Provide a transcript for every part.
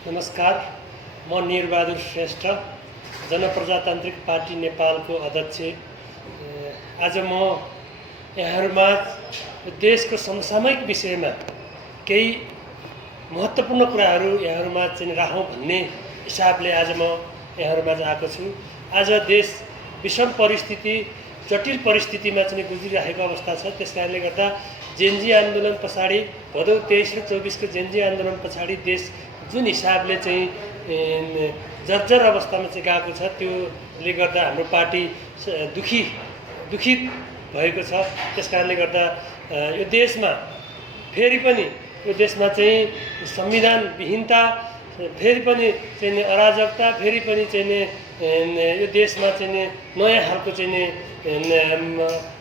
नमस्कार, म निरबहादुर श्रेष्ठ, जनप्रजातान्त्रिक पार्टी नेपालको अध्यक्ष। आज म यहाँहरूमाझ देशको समसामयिक विषयमा केही महत्त्वपूर्ण कुराहरू यहाँहरूमाझ चाहिँ राखौँ भन्ने हिसाबले आज म यहाँहरूमाझ आएको छु। आज देश विषम परिस्थिति, जटिल परिस्थितिमा चाहिँ गुज्रिरहेको अवस्था छ। त्यसकारणले गर्दा जेनजी आन्दोलन पछाडि, भदौ 23 र 24 को जेनजी आन्दोलन पछाडि देश जुन हिसाबले चाहिँ जर्जर अवस्थामा चाहिँ गएको छ, त्योले गर्दा हाम्रो पार्टी दुखित भएको छ। त्यसकारणले गर्दा यो देशमा फेरि पनि चाहिँ संविधान विहीनता, फेरि पनि चाहिँ अराजकता, फेरि पनि चाहिँ यो देशमा चाहिँ नयाँ खालको चाहिँ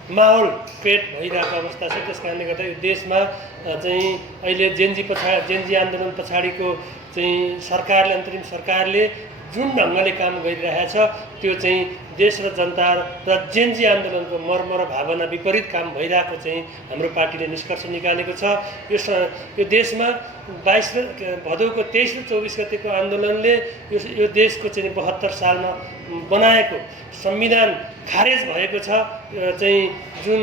माहौल क्रिएट भइरहेको अवस्था छ। त्यसकारणले गर्दा यो देशमा चाहिँ अहिले जेनजी आन्दोलन पछाडिको चाहिँ सरकारले, अन्तरिम सरकारले जुन ढङ्गले काम गरिरहेछ, त्यो चाहिँ देश र जनता र जेनजी आन्दोलनको मर्म र भावना विपरीत काम भइरहेको चाहिँ हाम्रो पार्टीले निष्कर्ष निकालेको छ। यो देशमा भदौको 23 र 24 गतेको आन्दोलनले यो देशको चाहिँ 72 सालमा बनाएको संविधान खारेज भएको छ। चाहिँ जुन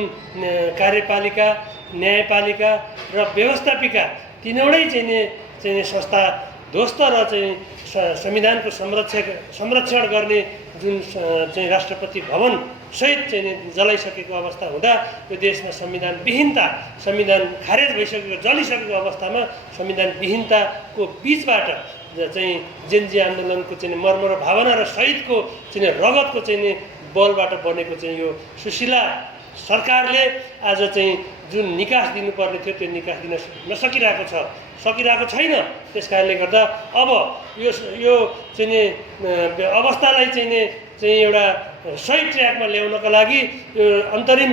कार्यपालिका, न्यायपालिका र व्यवस्थापिका तीनवटै चाहिँ संस्था ध्वस्त र चाहिँ संविधानको संरक्षण गर्ने जुन चाहिँ राष्ट्रपति भवन सहित चाहिँ जलाइसकेको अवस्था हुँदा यो देशमा संविधान विहीनता, संविधान खारेज भइसकेको, जलिसकेको अवस्थामा संविधान विहीनताको बीचबाट चाहिँ जेनजी आन्दोलनको चाहिँ मर्म र भावना र सहितको चाहिँ रगतको चाहिँ बलबाट बनेको चाहिँ यो सुशीला सरकारले आज चाहिँ जुन निकास दिनुपर्ने थियो, त्यो निकास दिन सकिरहेको छैन। त्यसकारणले गर्दा अब यो चाहिँ अवस्थालाई चाहिँ एउटा सही ट्र्याकमा ल्याउनका लागि यो अन्तरिम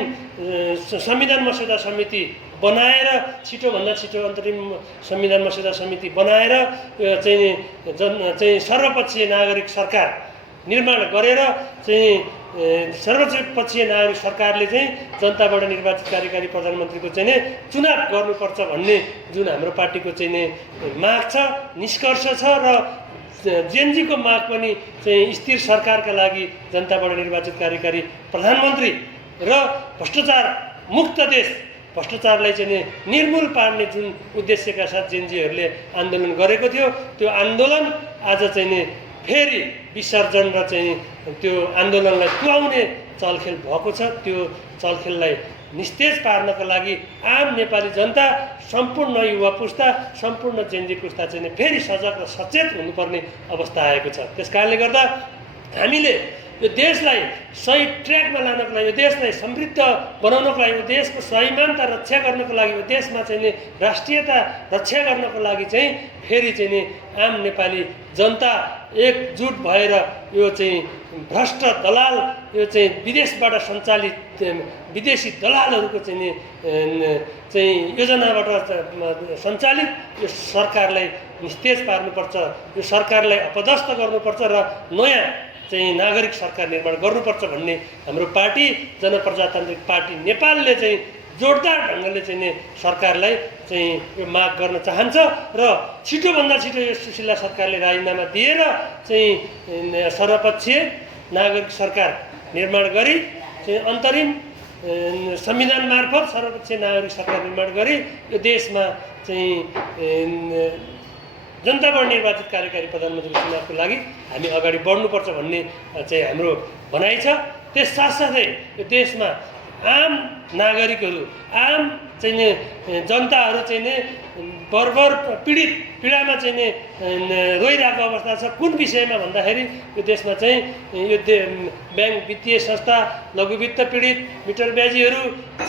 संविधान मस्यौदा समिति बनाएर, छिटोभन्दा छिटो अन्तरिम संविधान मस्यौदा समिति बनाएर चाहिँ सर्वपक्षीय नागरिक सरकार निर्माण गरेर चाहिँ सर्वपक्षीय नागरिक सरकारले चाहिँ जनताबाट निर्वाचित कार्यकारी प्रधानमन्त्रीको चाहिँ चुनाव गर्नुपर्छ भन्ने जुन हाम्रो पार्टीको चाहिँ माग छ, निष्कर्ष छ। र जेनजीको माग पनि चाहिँ स्थिर सरकारका लागि जनताबाट निर्वाचित कार्यकारी प्रधानमन्त्री र भ्रष्टाचार मुक्त देश, भ्रष्टाचारलाई चाहिँ निर्मूल पार्ने जुन उद्देश्यका साथ जेनजीहरूले आन्दोलन गरेको थियो, त्यो आन्दोलन आज चाहिँ फेरि विसर्जन र चाहिँ त्यो आन्दोलनलाई तुहाउने चलखेल भएको छ। त्यो चलखेललाई निस्तेज पार्नका लागि आम नेपाली जनता, सम्पूर्ण युवा पुस्ता, सम्पूर्ण जेनजी पुस्ता चाहिँ फेरि सजग र सचेत हुनुपर्ने अवस्था आएको छ। त्यसकारणले गर्दा हामीले यो देशलाई सही ट्र्याकमा लानको लागि, यो देशलाई समृद्ध बनाउनको लागि, यो देशको स्वाभिमानता रक्षा गर्नको लागि, यो देशमा चाहिँ राष्ट्रियता रक्षा गर्नको लागि चाहिँ फेरि चाहिँ आम नेपाली जनता एकजुट भएर यो चाहिँ भ्रष्ट दलाल, यो चाहिँ विदेशबाट सञ्चालित विदेशी दलालहरूको चाहिँ योजनाबाट सञ्चालित यो सरकारलाई निस्तेज पार्नुपर्छ, यो सरकारलाई अपदस्थ गर्नुपर्छ र नयाँ चाहिँ नागरिक सरकार निर्माण गर्नुपर्छ भन्ने हाम्रो पार्टी जनप्रजातान्त्रिक पार्टी नेपालले चाहिँ जोडदार ढङ्गले चाहिँ सरकारलाई चाहिँ यो माग गर्न चाहन्छ। र छिटोभन्दा छिटो यो सुशीला सरकारले राजीनामा दिएर चाहिँ सर्वपक्षीय नागरिक सरकार निर्माण गरी चाहिँ अन्तरिम संविधान मार्फत सर्वपक्षीय नागरिक सरकार निर्माण गरी यो देशमा चाहिँ जनताबाट निर्वाचित कार्यकारी प्रधानमन्त्री चुनावको लागि हामी अगाडि बढ्नुपर्छ भन्ने चाहिँ हाम्रो भनाइ छ। त्यस साथसाथै यो देशमा आम नागरिकहरू, आम चाहिँ जनताहरू चाहिँ बर्बर पीडामा चाहिँ रोइरहेको अवस्था छ। कुन विषयमा भन्दाखेरि यो देशमा चाहिँ यो ब्याङ्क, वित्तीय संस्था, लघुवित्त पीडित, मिटर ब्याजीहरू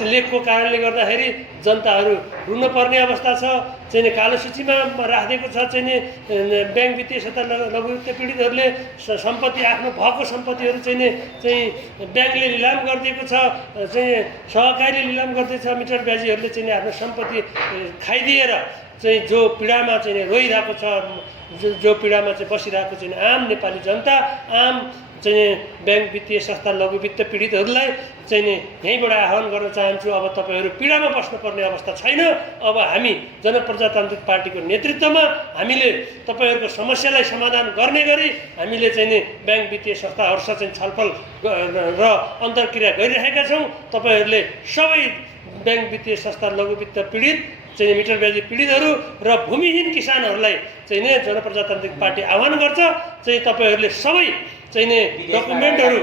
लेखको कारणले गर्दाखेरि जनताहरू रुनुपर्ने अवस्था छ। चाहिँ कालो सूचीमा राखिदिएको छ चाहिँ ब्याङ्क, वित्तीय संस्था, लघुवित्त पीडितहरूले सम्पत्ति, आफ्नो भएको सम्पत्तिहरू चाहिँ ब्याङ्कले लिलाम गरिदिएको छ, चाहिँ सहकारीले लिलाम गर्दैछ, मिटर ब्याजीहरू व्यक्तिहरूले चाहिँ आफ्नो सम्पत्ति खाइदिएर चाहिँ जो पीडामा चाहिँ रोइरहेको छ, जो पीडामा चाहिँ बसिरहेको चाहिँ आम नेपाली जनता, आम चाहिँ ब्याङ्क वित्तीय संस्था लघु वित्त पीडितहरूलाई चाहिँ यहीँबाट आह्वान गर्न चाहन्छु। अब तपाईँहरू पीडामा बस्नुपर्ने अवस्था छैन। अब हामी जनप्रजातान्त्रिक पार्टीको नेतृत्वमा हामीले तपाईँहरूको समस्यालाई समाधान गर्ने गरी हामीले चाहिँ ब्याङ्क वित्तीय संस्थाहरूसँग चाहिँ छलफल र अन्तर्क्रिया गरिरहेका छौँ। तपाईँहरूले सबै ब्याङ्क वित्तीय संस्था लघु वित्त पीडित चाहिँ मिटर ब्याजी पीडितहरू र भूमिहीन किसानहरूलाई चाहिँ जनप्रजातान्त्रिक पार्टी आह्वान गर्छ चाहिँ तपाईँहरूले सबै चाहिँ डकुमेन्टहरू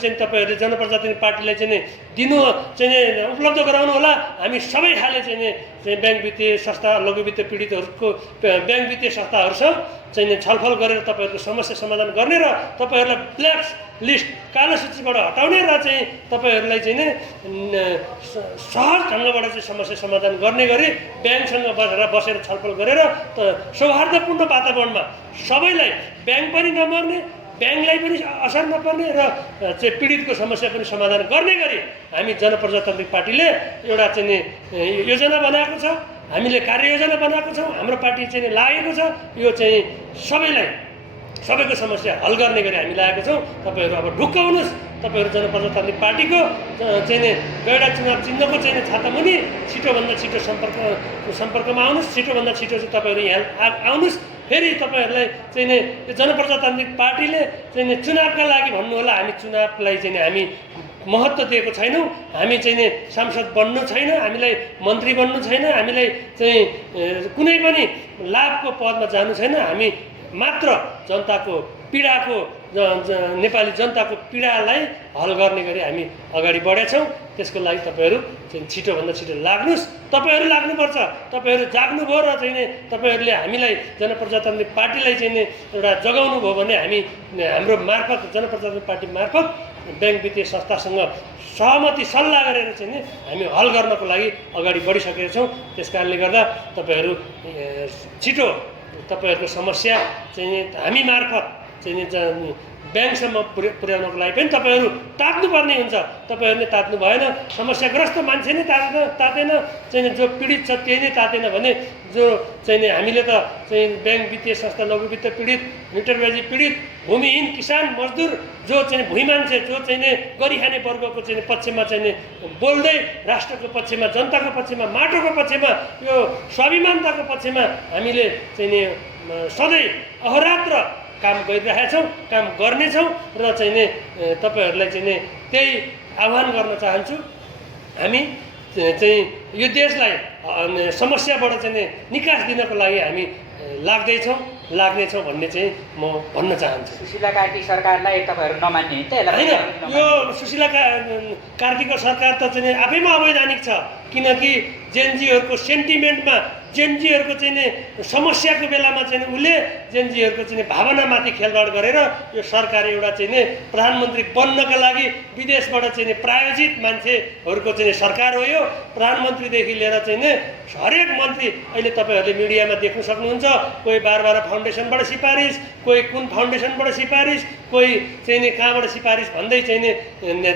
चाहिँ तपाईँहरूले जनप्रजातान्त्रिक पार्टीलाई चाहिँ दिनु चाहिँ उपलब्ध गराउनु होला। हामी सबै खाले चाहिँ ब्याङ्क वित्तीय संस्था लघु वित्त पीडितहरूको ब्याङ्क वित्तीय संस्थाहरूसँग चाहिँ छलफल गरेर तपाईँहरूको समस्या समाधान गर्ने र तपाईँहरूलाई ब्ल्याक लिस्ट कालो सूचीबाट हटाउने र चाहिँ तपाईँहरूलाई चाहिँ सहज ढङ्गबाट चाहिँ समस्या समाधान गर्ने गरी ब्याङ्कसँग बसेर छलफल गरेर सौहार्दपूर्ण वातावरणमा सबैलाई ब्याङ्क पनि नमर्ने, ब्याङ्कलाई पनि असर नपर्ने र चाहिँ पीडितको समस्या पनि समाधान गर्ने गरी हामी जनप्रजातान्त्रिक पार्टीले एउटा चाहिँ योजना बनाएको छ, हामीले कार्ययोजना बनाएको छौँ। हाम्रो पार्टी चाहिँ लागेको छ यो चाहिँ सबैको समस्या हल गर्ने गरी हामी लागेको छौँ। तपाईँहरू अब ढुक्क हुनुहोस्। तपाईँहरू जनप्रजातान्त्रिक पार्टीको चाहिँ गैडा चुनाव चिन्हको चाहिँ छातामुनि छिटोभन्दा छिटो सम्पर्कमा आउनुहोस्। छिटोभन्दा छिटो चाहिँ तपाईँहरू यहाँ आउनुहोस्। फेरि तपाईँहरूलाई चाहिँ जनप्रजातान्त्रिक पार्टीले चाहिँ चुनावका लागि भन्नु होला। हामी चुनावलाई चाहिँ हामी महत्त्व दिएको छैनौँ। हामी चाहिँ सांसद बन्नु छैन, हामीलाई मन्त्री बन्नु छैन, हामीलाई चाहिँ कुनै पनि लाभको पदमा जानु छैन। हामी मात्र जनताको पीडाको नेपाली जनताको पीडालाई हल गर्ने गरी हामी अगाडि बढेछौँ। त्यसको लागि तपाईँहरू चाहिँ छिटोभन्दा छिटो लाग्नुहोस्। तपाईँहरू लाग्नुपर्छ। तपाईँहरू जाग्नुभयो र चाहिँ तपाईँहरूले हामीलाई जनप्रजातान्त्रिक पार्टीलाई चाहिँ एउटा जगाउनु भयो भने हामी हाम्रो मार्फत जनप्रजातान्त्रिक पार्टी मार्फत ब्याङ्क वित्तीय संस्थासँग सहमति सल्लाह गरेर चाहिँ हामी हल गर्नको लागि अगाडि बढिसकेका छौँ। त्यस कारणले गर्दा तपाईँहरू छिटो तपाईँहरूको समस्या चाहिँ हामी मार्फत चाहिँ ब्याङ्कसम्म पुर्याउनको लागि पनि तपाईँहरू तात्नुपर्ने हुन्छ। तपाईँहरूले तात्नु भएन, समस्याग्रस्त मान्छे नै तातेन चाहिँ जो पीडित छ त्यही नै तातेन भने जो चाहिँ हामीले त चाहिँ ब्याङ्क वित्तीय संस्था लघु वित्त पीडित, मिटर ब्याजी पीडित, भूमिहीन किसान मजदुर जो चाहिँ भुइँ मान्छे जो चाहिँ गरिखाने वर्गको चाहिँ पक्षमा चाहिँ बोल्दै राष्ट्रको पक्षमा, जनताको पक्षमा, माटोको पक्षमा, यो स्वाभिमानताको पक्षमा हामीले चाहिँ सधैँ अहोरात्र काम गरिरहेका छौँ, काम गर्नेछौँ र चाहिँ तपाईँहरूलाई चाहिँ त्यही आह्वान गर्न चाहन्छु। हामी चाहिँ यो देशलाई समस्याबाट चाहिँ निकास दिनको लागि हामी लाग्नेछौँ भन्ने चाहिँ म भन्न चाहन्छु। सुशीला कार्की सरकारलाई तपाईँहरू नमान्ने होइन, यो सुशीला कार्कीको सरकार त चाहिँ आफैमा अवैधानिक छ। किनकि जेनजीहरूको सेन्टिमेन्टमा, जेनजीहरूको चाहिँ समस्याको बेलामा चाहिँ उसले जेनजीहरूको चाहिँ भावनामाथि खेलवाड गरेर यो सरकार एउटा चाहिँ प्रधानमन्त्री बन्नका लागि विदेशबाट चाहिँ प्रायोजित मान्छेहरूको चाहिँ सरकार हो। यो प्रधानमन्त्रीदेखि लिएर चाहिँ हरेक मन्त्री अहिले तपाईँहरूले मिडियामा देख्न सक्नुहुन्छ। कोही 12 फाउन्डेसनबाट सिफारिस, कोही कुन फाउन्डेसनबाट सिफारिस, कोही चाहिँ कहाँबाट सिफारिस भन्दै चाहिँ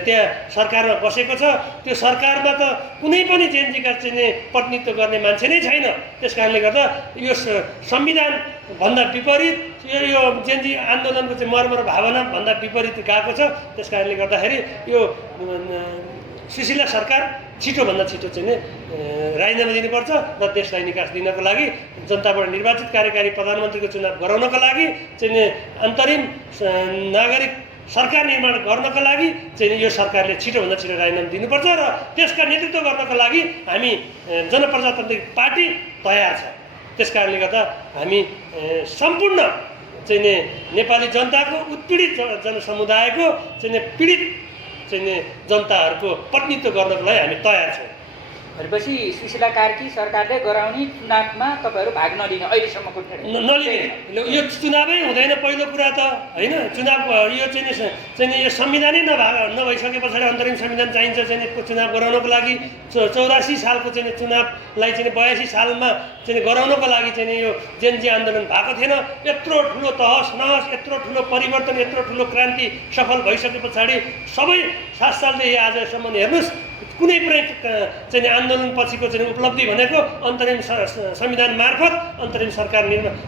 त्यहाँ सरकारमा बसेको छ। त्यो सरकारमा त कुनै पनि जेनजीका चाहिँ प्रतिनिधित्व गर्ने मान्छे नै छैन। त्यस कारणले गर्दा यो संविधान भन्दा विपरीत यो जेनजी आन्दोलनको चाहिँ मर्म र भावना भन्दा विपरीत गएको छ। त्यस कारणले गर्दाखेरि यो सुशीला सरकार छिटोभन्दा छिटो चाहिँ राजीनामा दिनुपर्छ र देशलाई निकास दिनको लागि जनताबाट निर्वाचित कार्यकारी प्रधानमन्त्रीको चुनाव गराउनको लागि चाहिँ अन्तरिम नागरिक सरकार निर्माण गर्नको लागि चाहिँ यो सरकारले छिटोभन्दा छिटो राजीनामा दिनुपर्छ र त्यसका नेतृत्व गर्नको लागि हामी जनप्रजातान्त्रिक पार्टी तयार छ। त्यस कारणले गर्दा हामी सम्पूर्ण चाहिँ नेपाली जनताको उत्पीडित जनसमुदायको चाहिँ पीडित चाहिँ जनताहरूको प्रतिनिधित्व गर्नको लागि हामी तयार छौँ। भनेपछि सुशीला कार्की सरकारले गराउने चुनावमा तपाईँहरू भाग नलिने, अहिलेसम्मको नलिने। यो चुनावै हुँदैन पहिलो कुरा त होइन। चुनाव यो चाहिँ यो संविधानै नभइसके पछाडि अन्तरिम संविधान चाहिन्छ चाहिँ चुनाव गराउनको लागि। 84 सालको चाहिँ चुनावलाई चाहिँ 82 सालमा चाहिँ गराउनको लागि चाहिँ यो जेनजी आन्दोलन भएको थिएन। यत्रो ठुलो तहस नहस, यत्रो ठुलो परिवर्तन, यत्रो ठुलो क्रान्ति सफल भइसके पछाडि सबै 7 सालदेखि आजसम्म हेर्नुहोस् कुनै पनि चाहिँ आन्दोलन पछिको चाहिँ उपलब्धि भनेको अन्तरिम संविधान मार्फत अन्तरिम सरकार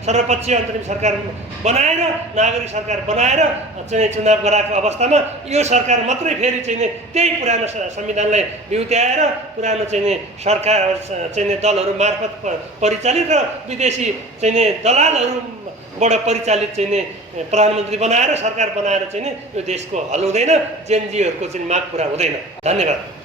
सर्वपक्षीय अन्तरिम सरकार बनाएर नागरिक सरकार बनाएर चाहिँ चुनाव गराएको अवस्थामा यो सरकार मात्रै फेरि चाहिँ त्यही पुरानो संविधानलाई बिउत्याएर पुरानो चाहिँ सरकार चाहिँ दलहरू मार्फत परिचालित र विदेशी चाहिँ दलालहरूबाट परिचालित चाहिँ प्रधानमन्त्री बनाएर सरकार बनाएर चाहिँ यो देशको हल हुँदैन, जेनजीहरूको चाहिँ माग पुरा हुँदैन। धन्यवाद।